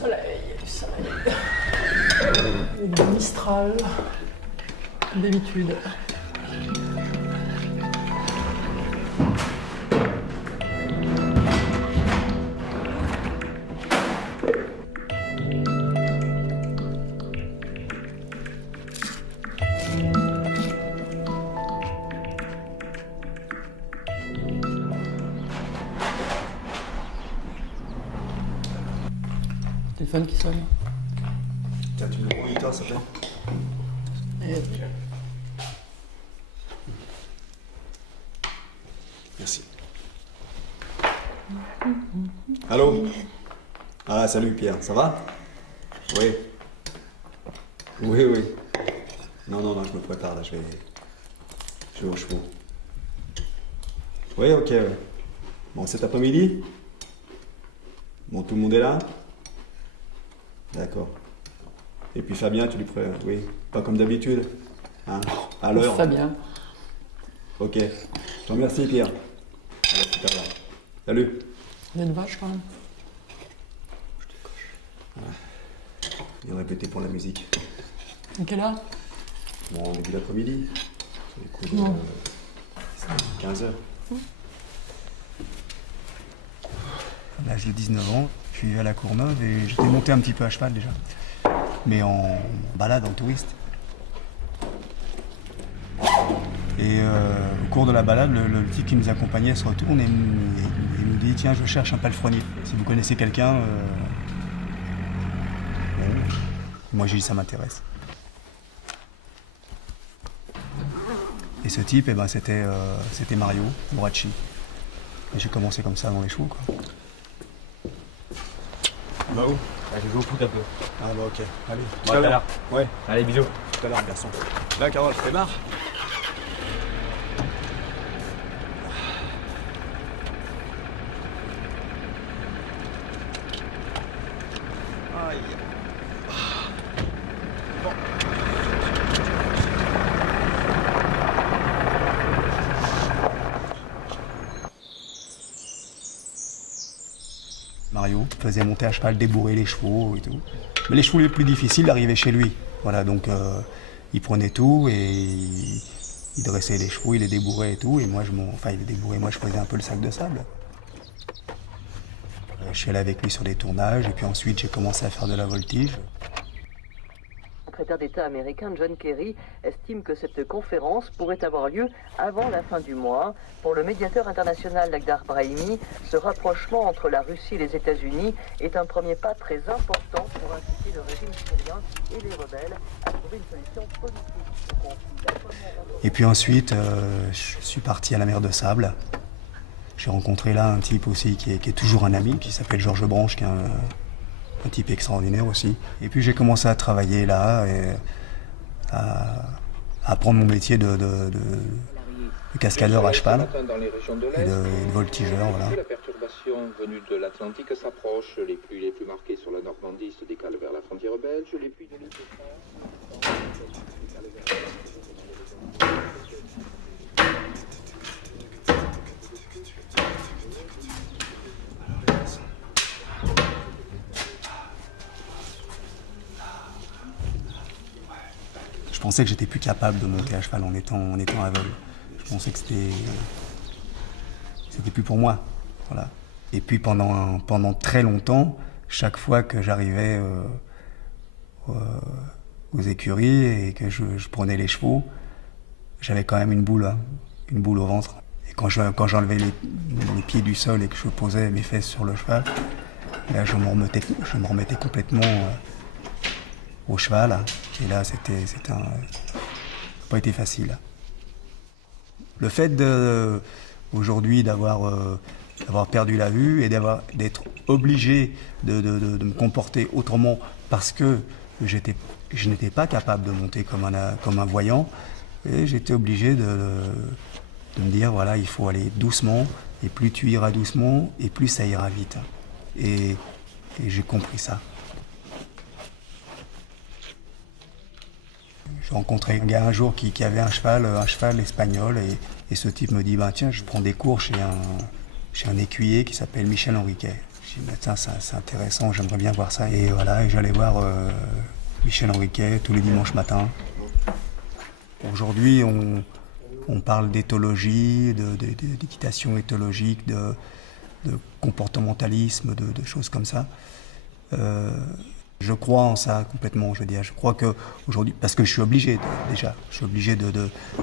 Soleil. Et du Mistral, comme d'habitude. Téléphone qui sonne. Tiens, tu me le moniteur, ça te plaît? Merci. Allô? Ah, salut Pierre, ça va? Oui. Oui. Non, je me prépare là, je vais aux chevaux. Oui, ok. Ouais. Bon, cet après-midi? Bon, tout le monde est là? D'accord. Et puis Fabien, tu lui prends, oui, pas comme d'habitude, hein, à l'heure. Fabien. Ok. Je te remercie Pierre. À tout à l'heure. Salut. Il y a une vache quand même. Je décoche. Ouais. Bien répété pour la musique. À quelle heure? Bon, début d'après-midi. C'est les coups de 15h. À l'âge de 19 ans, je suis à la Courneuve et j'étais monté un petit peu à cheval déjà. Mais en balade, en touriste. Et au cours de la balade, le type qui nous accompagnait se retourne et il nous dit « Tiens, je cherche un palefrenier. Si vous connaissez quelqu'un... Bon. » Moi j'ai dit « Ça m'intéresse. » Et ce type, c'était Mario Boracci. Et j'ai commencé comme ça dans les chevaux, quoi. Bah où? Je joue au foot un peu. Ah bah ok. Allez, Tout à l'heure. Ouais, Allez, bisous. tout à l'heure garçon. Là Carole, démarre. Aïe. Bon. Mario faisait monter à cheval, débourrer les chevaux et tout. Mais les chevaux les plus difficiles arrivaient chez lui. Voilà, donc il prenait tout et il dressait les chevaux, il les débourrait et tout. Et moi, il les débourrait, moi je faisais un peu le sac de sable. Je suis allé avec lui sur des tournages et puis ensuite j'ai commencé à faire de la voltige. Le secrétaire d'État américain John Kerry estime que cette conférence pourrait avoir lieu avant la fin du mois. Pour le médiateur international Lakhdar Brahimi, ce rapprochement entre la Russie et les États-Unis est un premier pas très important pour inciter le régime syrien et les rebelles à trouver une solution politique au conflit. Et puis ensuite, je suis parti à la mer de Sable. J'ai rencontré là un type aussi qui est toujours un ami, qui s'appelle Georges Branche, qui est un type extraordinaire aussi. Et puis j'ai commencé à travailler là, et à apprendre mon métier de cascadeur à cheval et de voltigeur. Voilà. La perturbation venue de l'Atlantique s'approche, les pluies les plus marquées sur la Normandie se décalent vers la frontière belge, les pluies de l'île de France... Je pensais que j'étais plus capable de monter à cheval en étant aveugle. Je pensais que c'était plus pour moi. Voilà. Et puis pendant très longtemps, chaque fois que j'arrivais aux écuries et que je prenais les chevaux, j'avais quand même une boule au ventre. Et quand j'enlevais les pieds du sol et que je posais mes fesses sur le cheval, là je me remettais complètement au cheval. Et là, c'était pas été facile. Le fait aujourd'hui d'avoir d'avoir perdu la vue et d'être obligé de me comporter autrement parce que je n'étais pas capable de monter comme un voyant. Et j'étais obligé de me dire, voilà, il faut aller doucement, et plus tu iras doucement, et plus ça ira vite. Et j'ai compris ça. J'ai rencontré un gars un jour qui avait un cheval espagnol, et ce type me dit, bah, tiens, je prends des cours chez un écuyer qui s'appelle Michel Henriquet. Je dis, bah, tiens, c'est intéressant, j'aimerais bien voir ça. Et voilà, et j'allais voir Michel Henriquet tous les dimanches matins. Aujourd'hui, on parle d'éthologie, d'équitation éthologique, de comportementalisme, de choses comme ça. Je crois en ça complètement, je veux dire. Je crois qu'aujourd'hui, parce que je suis obligé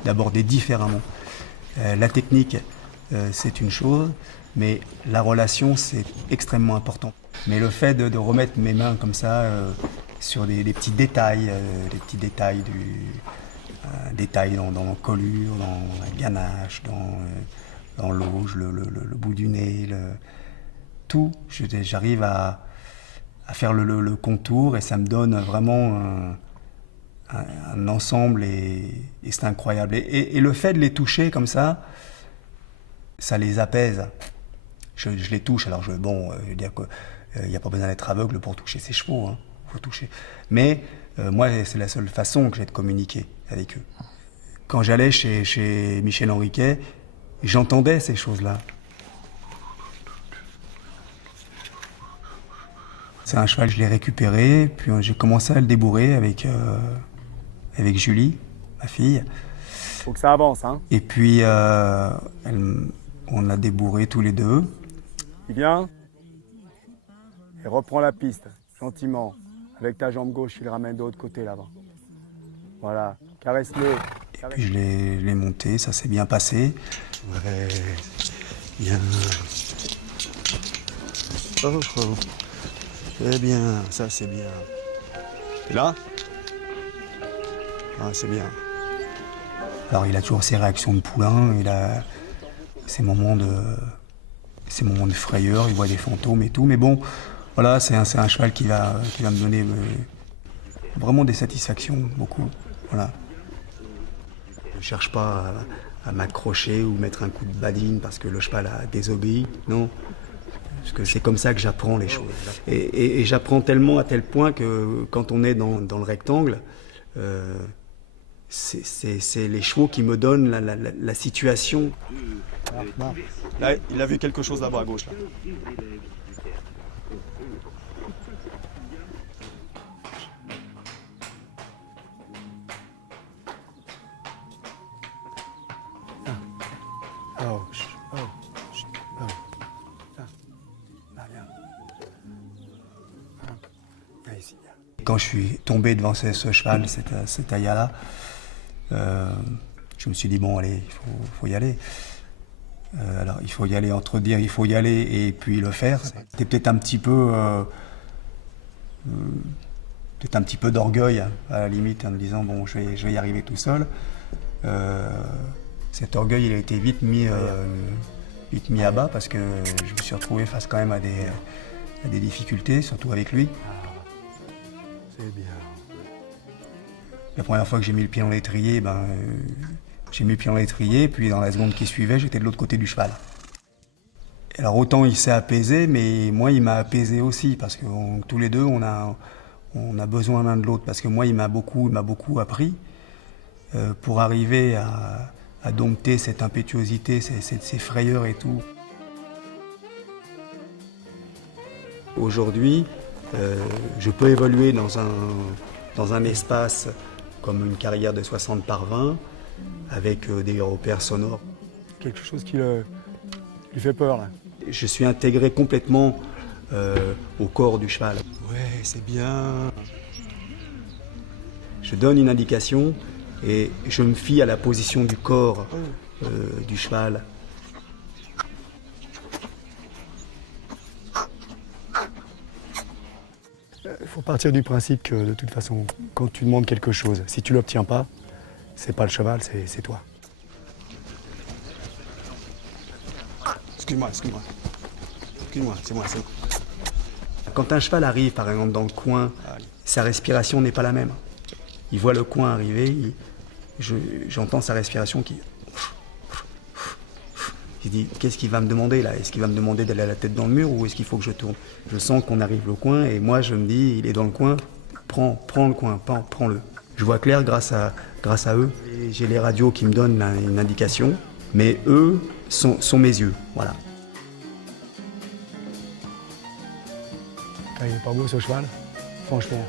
d'aborder différemment. La technique, c'est une chose, mais la relation, c'est extrêmement important. Mais le fait de remettre mes mains comme ça sur des petits détails, détails dans l'encolure, dans la ganache, dans l'auge, le bout du nez, tout. J'arrive à faire le contour et ça me donne vraiment un ensemble et c'est incroyable. Et le fait de les toucher comme ça les apaise. Je les touche, alors je veux dire qu'il n'y a pas besoin d'être aveugle pour toucher ces chevaux, hein. Faut toucher. Mais moi, c'est la seule façon que j'ai de communiquer avec eux. Quand j'allais chez Michel Henriquet, j'entendais ces choses-là. C'est un cheval que je l'ai récupéré, puis j'ai commencé à le débourrer avec Julie, ma fille. Faut que ça avance, hein. Et puis, on l'a débourré tous les deux. Il vient et reprend la piste, gentiment. Avec ta jambe gauche, il le ramène de l'autre côté, là-bas. Voilà, caresse-le. Et puis je l'ai monté, ça s'est bien passé. Ouais, bien. Oh, oh. C'est bien, ça c'est bien. Et là? Ah, c'est bien. Alors il a toujours ses réactions de poulain, il a ses moments de frayeur, il voit des fantômes et tout, mais bon, voilà, c'est un cheval qui va me donner vraiment des satisfactions, beaucoup, voilà. Je ne cherche pas à m'accrocher ou mettre un coup de badine parce que le cheval a désobéi, non. Parce que c'est comme ça que j'apprends les choses. Et j'apprends tellement à tel point que quand on est dans le rectangle, c'est les chevaux qui me donnent la situation. Là, il a vu quelque chose là-bas à gauche. Là. Quand je suis tombé devant ce cheval, cet Ayala, je me suis dit, bon, allez, il faut y aller. Alors, il faut y aller entre dire il faut y aller et puis le faire. C'était peut-être un petit peu d'orgueil, à la limite, en me disant, bon, je vais y arriver tout seul. Cet orgueil, il a été vite mis à bas parce que je me suis retrouvé face quand même à des difficultés, surtout avec lui. C'est bien. La première fois que j'ai mis le pied dans l'étrier, j'ai mis le pied dans l'étrier, puis dans la seconde qui suivait, j'étais de l'autre côté du cheval. Alors autant il s'est apaisé, mais moi il m'a apaisé aussi, parce que tous les deux on a besoin l'un de l'autre, parce que moi il m'a beaucoup appris pour arriver à dompter cette impétuosité, ces frayeurs et tout. Aujourd'hui, je peux évoluer dans un espace comme une carrière de 60 par 20, avec des repères sonores. Quelque chose qui lui fait peur, là. Je suis intégré complètement au corps du cheval. Ouais, c'est bien. Je donne une indication et je me fie à la position du corps du cheval. Il faut partir du principe que, de toute façon, quand tu demandes quelque chose, si tu ne l'obtiens pas, c'est pas le cheval, c'est toi. Excuse-moi. excuse-moi, c'est moi. Quand un cheval arrive, par exemple, dans le coin, sa respiration n'est pas la même. Il voit le coin arriver, j'entends sa respiration qui... Il dit, qu'est-ce qu'il va me demander là? Est-ce qu'il va me demander d'aller à la tête dans le mur ou est-ce qu'il faut que je tourne? Je sens qu'on arrive au coin et moi je me dis, il est dans le coin, prends le coin, prends-le. Je vois clair grâce à eux. Et j'ai les radios qui me donnent une indication, mais eux sont mes yeux, voilà. Ah, il est pas beau ce cheval, franchement.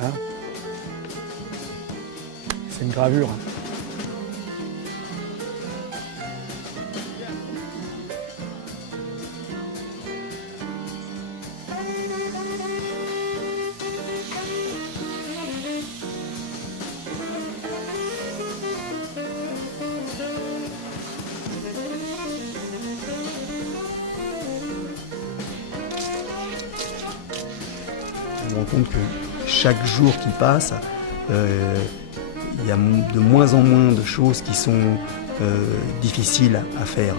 Hein? C'est une gravure. Je me rends compte que chaque jour qui passe, il y a de moins en moins de choses qui sont difficiles à faire.